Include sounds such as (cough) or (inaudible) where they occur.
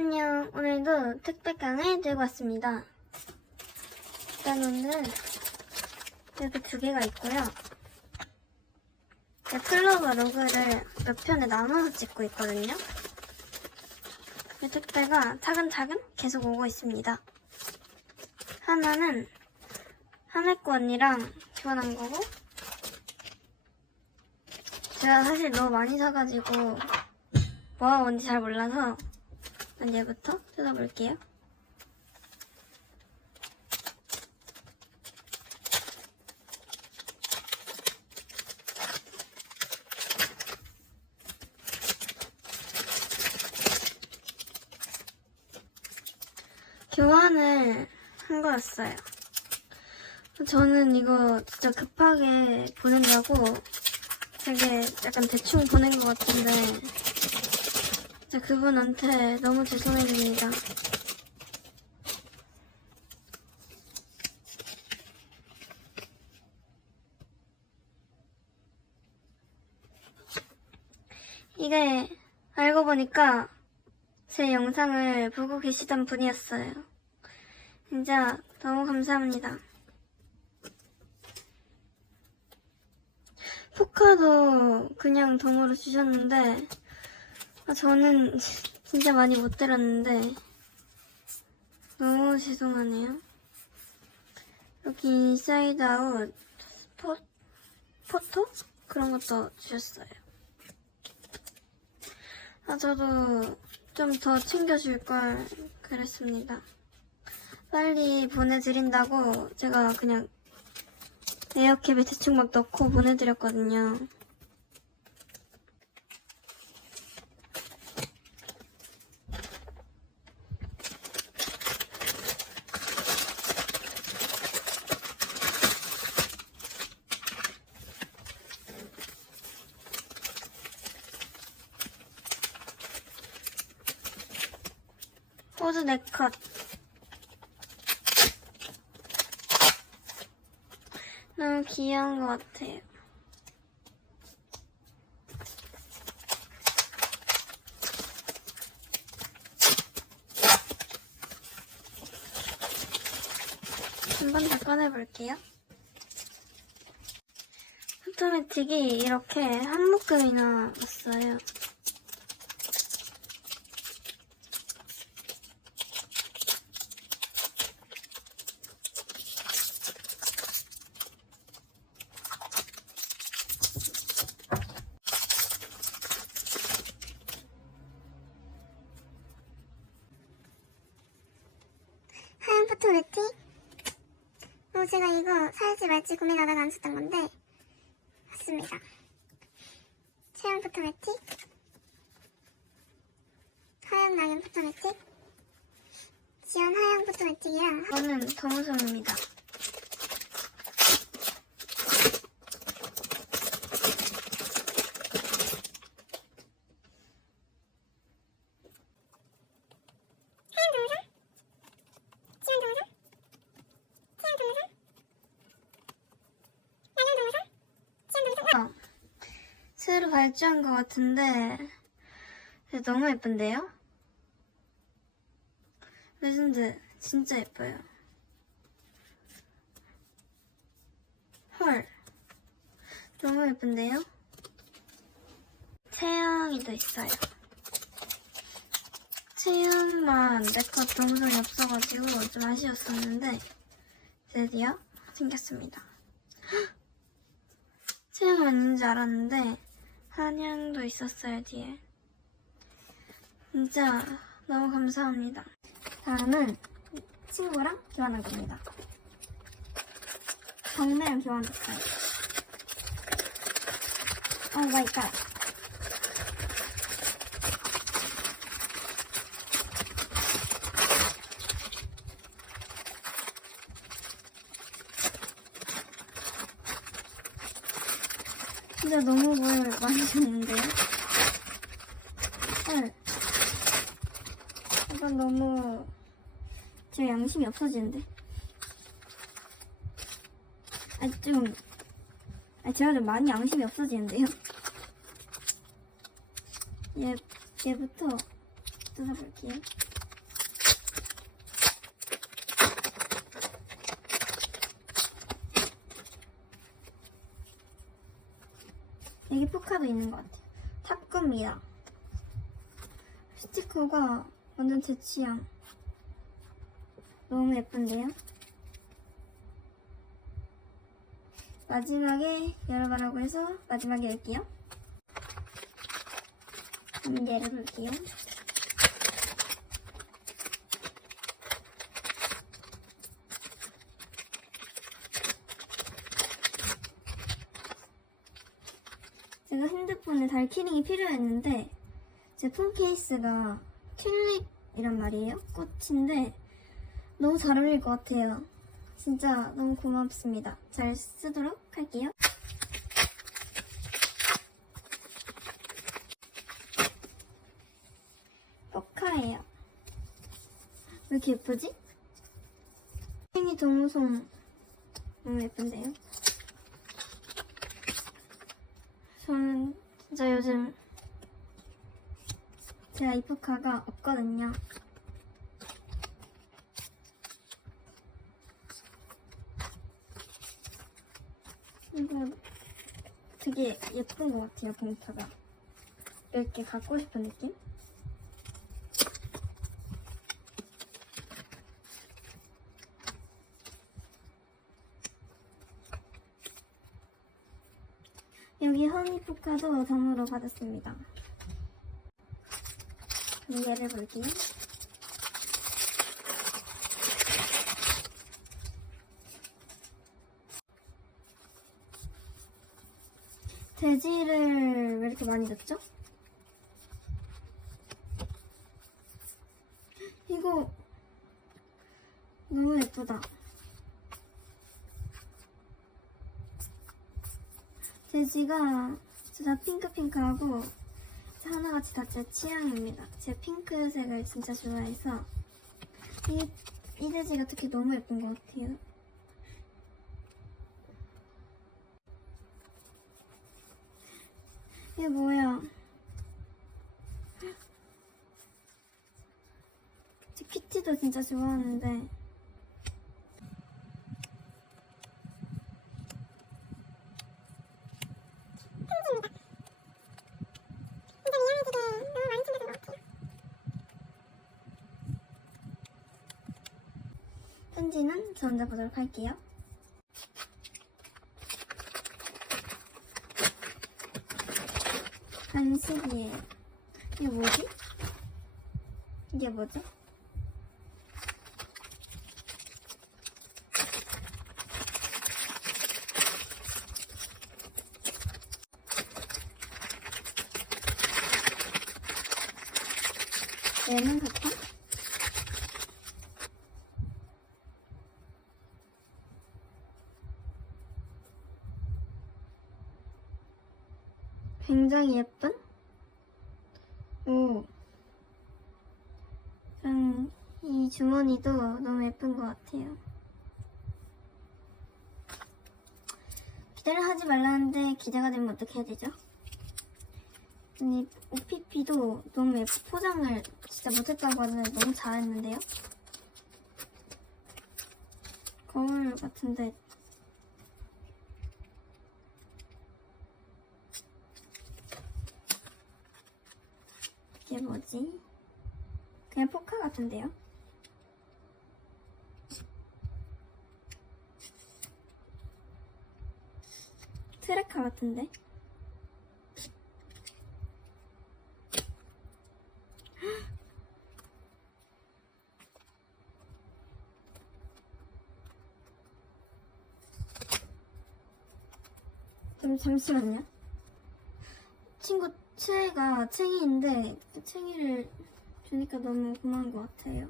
안녕. 오늘도 택배깡을 들고 왔습니다. 일단 오늘 이렇게 두 개가 있고요. 제 플로버 로그를 몇 편에 나눠서 찍고 있거든요. 이 택배가 차근차근 계속 오고 있습니다. 하나는 하메코 언니랑 교환한 거고 제가 사실 너무 많이 사가지고 뭐가 뭔지 잘 몰라서 일단 얘부터 뜯어볼게요. 교환을 한 거였어요. 저는 이거 진짜 급하게 보낸다고 되게 약간 대충 보낸 것 같은데 진짜 그분한테 너무 죄송합니다. 이게 알고 보니까 제 영상을 보고 계시던 분이었어요. 진짜 너무 감사합니다. 포카도 그냥 덤으로 주셨는데 아, 저는 진짜 많이 못 들었는데 너무 죄송하네요. 여기 인사이드 아웃 포, 포토? 그런 것도 주셨어요. 아, 저도 좀 더 챙겨줄 걸 그랬습니다. 빨리 보내드린다고 제가 그냥 에어캡에 대충 막 넣고 보내드렸거든요. 호주 네컷 너무 귀여운 것 같아요. 한 번 더 꺼내볼게요. 포토매틱이 이렇게 한 묶음이나 왔어요. 하얀 포토매틱? 어, 제가 이거 살지 말지 고민하다가 안 썼던 건데 맞습니다. 체형 포토매틱 하얀 라면 포토매틱 지연 하얀 포토매틱이랑 저는 더무송입니다. 하얀 동상 지연 동상 지연 동상 라면 동상 지연 동상 어, 새로 발주한 것 같은데 너무 예쁜데요? 레전드 진짜 예뻐요. 헐 너무 예쁜데요? 체형이도 있어요. 체형만 내거 동선이 없어가지고 좀 아쉬웠었는데 드디어 생겼습니다. 체형 아닌 줄 알았는데 한양도 있었어요 뒤에. 진짜 너무 감사합니다. 다음은 친구랑 교환할 겁니다. 경매랑 교환했어요 오 마이 갓 진짜 너무 뭘 많이 줬는데요? 헐. 이건 너무 제 양심이 없어지는데? 아, 좀, 아, 제가 좀 많이 양심이 없어지는데요? 얘, 얘부터 뜯어볼게요. 여기 포카도 있는 것 같아요. 탑급입니다. 스티커가 완전 제 취향. 너무 예쁜데요? 마지막에 열어봐라고 해서 마지막에 열게요. 한번 열어볼게요. 제가 핸드폰에 달 키링이 필요했는데 제 폰 케이스가 튤립이란 말이에요. 꽃인데 너무 잘 어울릴 것 같아요. 진짜 너무 고맙습니다. 잘 쓰도록 할게요. 포카예요. 왜 이렇게 예쁘지? 생이 동무송 너무 예쁜데요? 저는 진짜 요즘 제가 이 포카가 없거든요. 이거 되게 예쁜 것 같아요, 봉투가. 이렇게 갖고 싶은 느낌? 여기 허니 포카도 선물로 받았습니다. 얘를 볼게요. 돼지를 왜 이렇게 많이 넣죠? 이거 너무 예쁘다. 돼지가 진짜 핑크핑크하고 하나같이 다 제 취향입니다. 제 핑크색을 진짜 좋아해서 이, 이 돼지가 특히 너무 예쁜 것 같아요. 이게 뭐야? 저 키티도 진짜 좋아하는데 미안해지게 너무 많이 챙겨준 것 같아요. 편지는 저 혼자 보도록 할게요. 간식이에요. 이게 뭐지? 이게 뭐죠? 얘는 사탕? 굉장히 예쁜? 오. 음, 이 주머니도 너무 예쁜 것 같아요. 기대를 하지 말라는데 기대가 되면 어떻게 해야 되죠? 이 OPP도 너무 예쁘, 포장을 진짜 못했다고 하는데 너무 잘했는데요? 거울 같은데 이게 뭐지? 그냥 포카 같은데요? 트레카 같은데? 좀 (gasps) 잠시만요. 친구 채가 챙이인데 그 챙이를 주니까 너무 고마운 것 같아요.